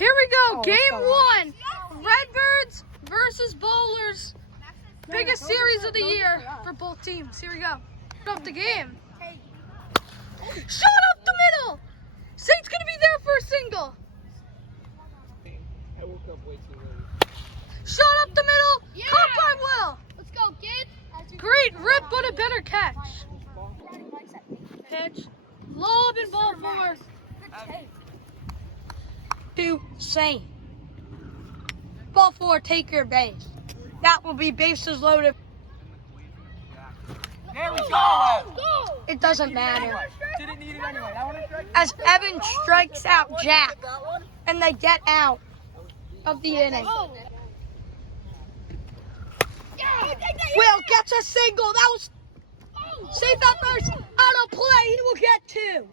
Here we go, game 1. Redbirds versus Bowlers. Biggest series of the year for both teams. Here we go. Put up the game. Shot up the middle. Saint's gonna be there for a single. I woke up way too early. Shot up the middle. Yeah. Caught by Will. Let's go, kid. Great rip, but a better catch. Pitch. Lob and ball 4. To Saint. Ball 4, take your base. That will be bases loaded. There we go! It doesn't matter. Didn't need it anyway. That one is strike. As Evan strikes out Jack, and they get out of the inning. Will gets a single. That was safe at first. Out of play. He will get 2.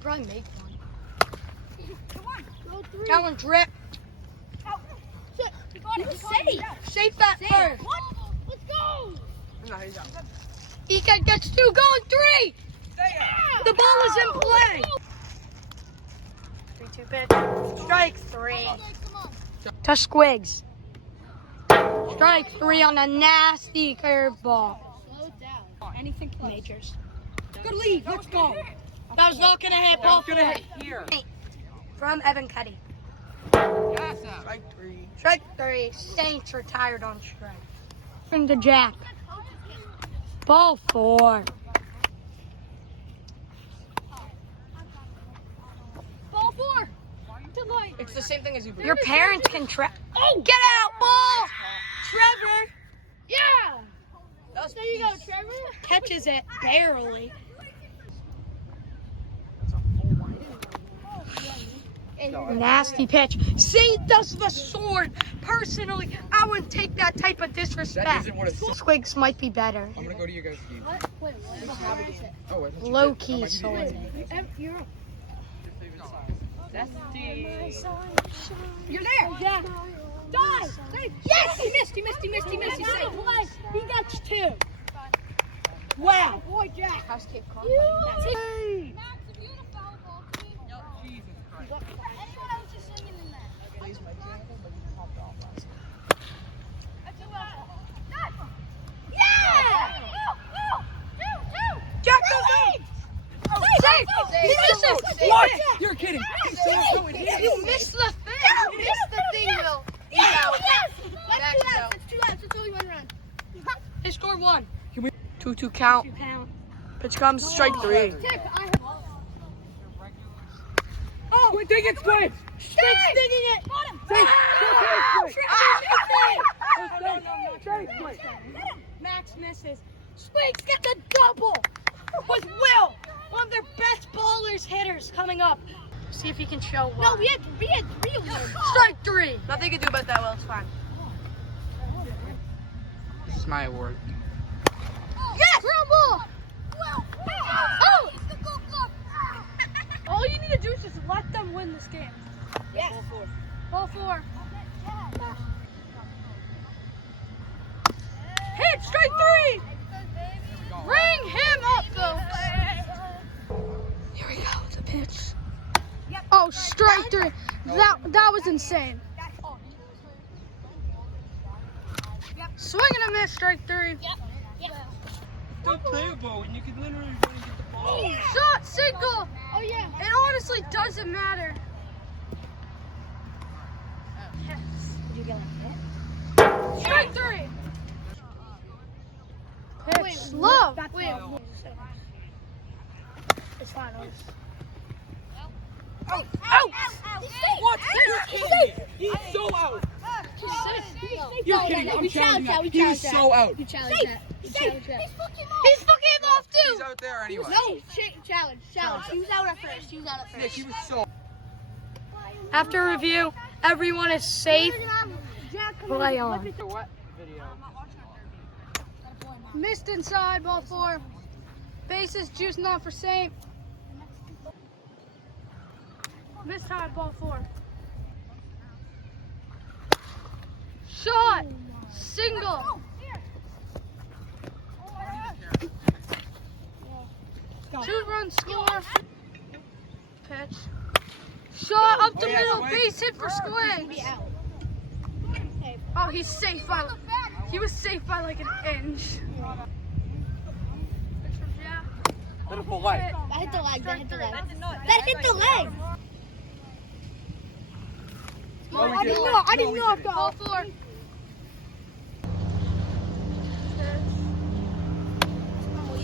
Probably make one. That one's ripped. Safe at first. Let's go. No, he's out. Eka gets 2. Going 3. The ball is in play. 3-2 pitch. Strike 3. To Squigs. Strike 3 on a nasty curveball. Slow down. Anything close. Majors. Good lead. Let's go. That was not gonna hit. Ball 4. Here. From Evan Cuddy. Yes, strike 3. Strike 3. Saints retired on strike. From the Jack. Ball 4. Ball 4. It's the same thing as you. Your parents can Oh, get out, ball! Trevor Yeah. That's There you go, Trevor. catches it barely. Nasty pitch. Saint does the sword. Personally, I wouldn't take that type of disrespect. That isn't what it's. Squigs might be better. I'm gonna go to you guys' game. What? Wait, what? Oh, wait. Low key sword. You're up. You're there. Yeah. Die. Yes. He missed. He saved. He got 2. Wow. Boy, Jack. House kick. Hey. Jack, go. Safe. He misses. What? You're kidding. He's so going. You missed the thing. You missed the thing, Will. He's out. Let's do that. That's 2 outs. That's only 1 run. They scored 1. 2-2 count. 2 count. Pitch comes, strike 3. Tick, Oh, Wait, take it, Squid. Stig's digging it. got him. Max misses. Squeaks gets a double with Will, one of their best bowlers hitters coming up. See if he can show why. No, we had 3 of them. Strike 3. Nothing you can do about that, Will. It's fine. This is my award. Yes! Ground ball. Oh! All you need to do is just let them win this game. Yes. Ball 4. Hit, strike 3. Ring him up, folks. Here we go, the pitch. Oh, strike 3. That was insane. Swing and a miss, strike 3. Still playable, and you can literally run and get the ball. Shot, single. Oh, yeah. It honestly doesn't matter. Yes. Strike 3. Pitch slow. It's fine. Out! Out! What? You're kidding! He's so out! You're kidding! I'm challenging that. He was so out. You challenge that. You challenge that. He's fucking him off too. He's out there anyway. No, challenge. He was out at first. Nick, he was so. After review, everyone is safe. Play on. What video? Missed inside, ball 4. Bases juicing on for Saint. Missed high, ball 4. Shot, single. 2-run score. Pitch. Shot up the middle, base hit for Squigs. Oh, he's safe by. He was safe by like an inch. Let it pull light. That hit the leg. That hit the leg. That hit the leg. I didn't know. Ball 4.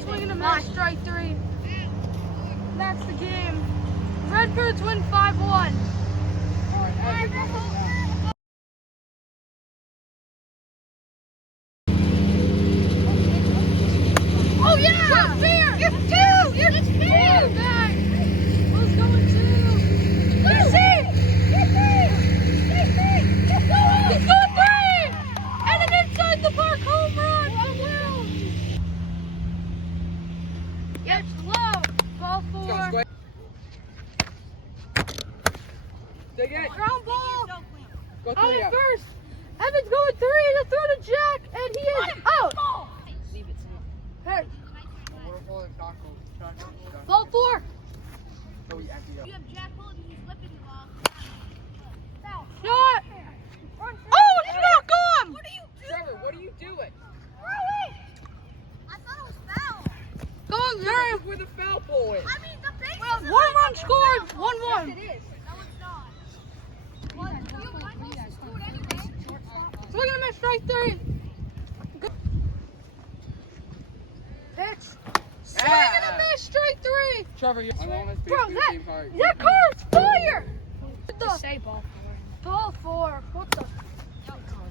Swinging a miss, strike 3. That's the game. Redbirds win 5-1. Oh yeah! You're fair! You're 2! You're 2! Back. Will's going 2. He's safe! He's going 3! And an inside the park home run from Will. Yep, low. Ball 4. Dig it. Ground ball. Go Out 3 at out. first. Evan's going 3 to throw to Jack, and he is out. Hey, ball 4. You have Jack Holt and he's flipping the ball. Shot. Oh, it's not gone. What are you doing? Trevor, what are you doing? I thought it was foul. Going there. With a foul pole in. I mean, the base is 1 run scored. 1-1. Yes, it is. No, it's not. Well, you might have scored anyway. Swing and a miss, strike 3. Pitch. Swing and a miss, strike 3. Trevor, you're almost Bro, the that same card. car's fire. What the? Say ball 4. Ball 4. What the?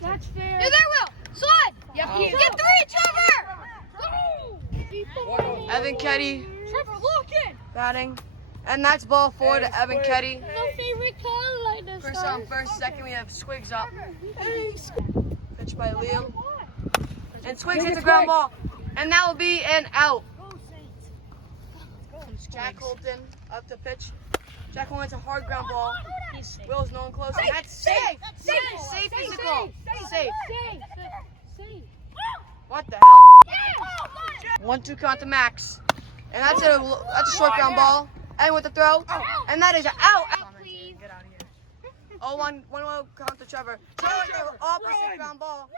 That's fair. You're there, Will. Slide. Yep. Oh. Get 3, Trevor. Evan Ketty Trevor, look in. batting. And that's ball 4 to Evan Ketty. My favorite color like this. First, second, we have Squigs up. Pitch by Liam. And Squigs hits the ground ball. And that will be an out. Jack Holton up to pitch. Jack Holton hits a hard ground ball. Will's no one close. And that's safe. Safe is the call. Safe. What the hell? 1-2 count to Max. And that's a short ground ball. And with the throw. And that is an out. Get out of here. 1-1 count to Trevor. Trevor with the opposite ground ball.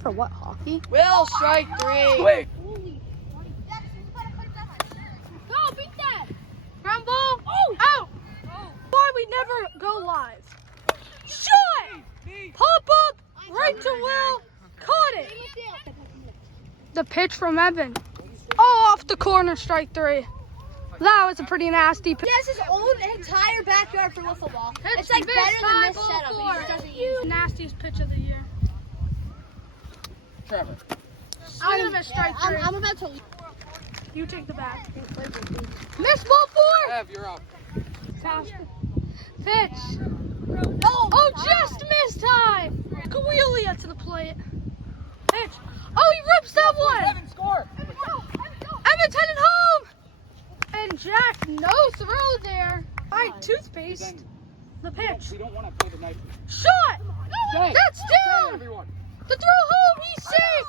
For what, hockey? Will strike 3. Quick. Go, beat that. Ground ball. Out. Why we never go live? Shot. Pop up. Right to Will. Caught it. The pitch from Evan. Oh, off the corner, strike 3. That was a pretty nasty pitch. He has his own entire backyard for wiffle ball. It's like Pitch better than by this ball setup. 4. He just doesn't use it. Nastiest pitch of the year. Trevor. Swing and a miss, strike 3. I'm about to leave. You take the bat. Miss ball 4. Ev, you're up. Pass. Pitch. Oh, just missed high. Wheelie to the plate. Pitch. Oh, he rips that one. Evan, score. Evan's headed home. And Jack, no throw there. All right, toothpaste. The pitch. We don't want to play the knife. Shot. Stay. That's Stay, down. everyone. The throw home. He's safe.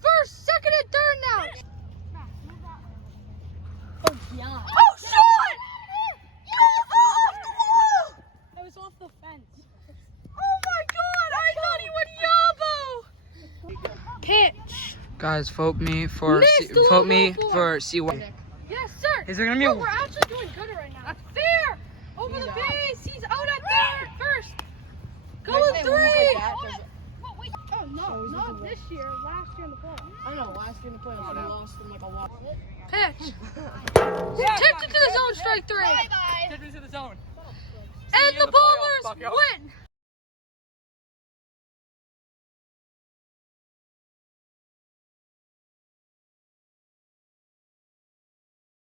First, second, and third now. Oh, yeah. Oh, shot. Off the wall. That was off the fence. Oh my God! I thought he went yabo. Pitch. Guys, vote me for Missed the vote me level for C1. Yes, sir. Is there gonna be a- Oh, we're actually doing good right now. That's fair. Over the base. He's out at third. First. Going 3. Oh no, not this year. Last year in the playoffs. I know, last year in the playoffs we lost in like a lot. Pitch. Tipped it to the zone. Strike 3. Bye-bye. Get into the zone. And you the in the playoffs, Ballers Bucko. win.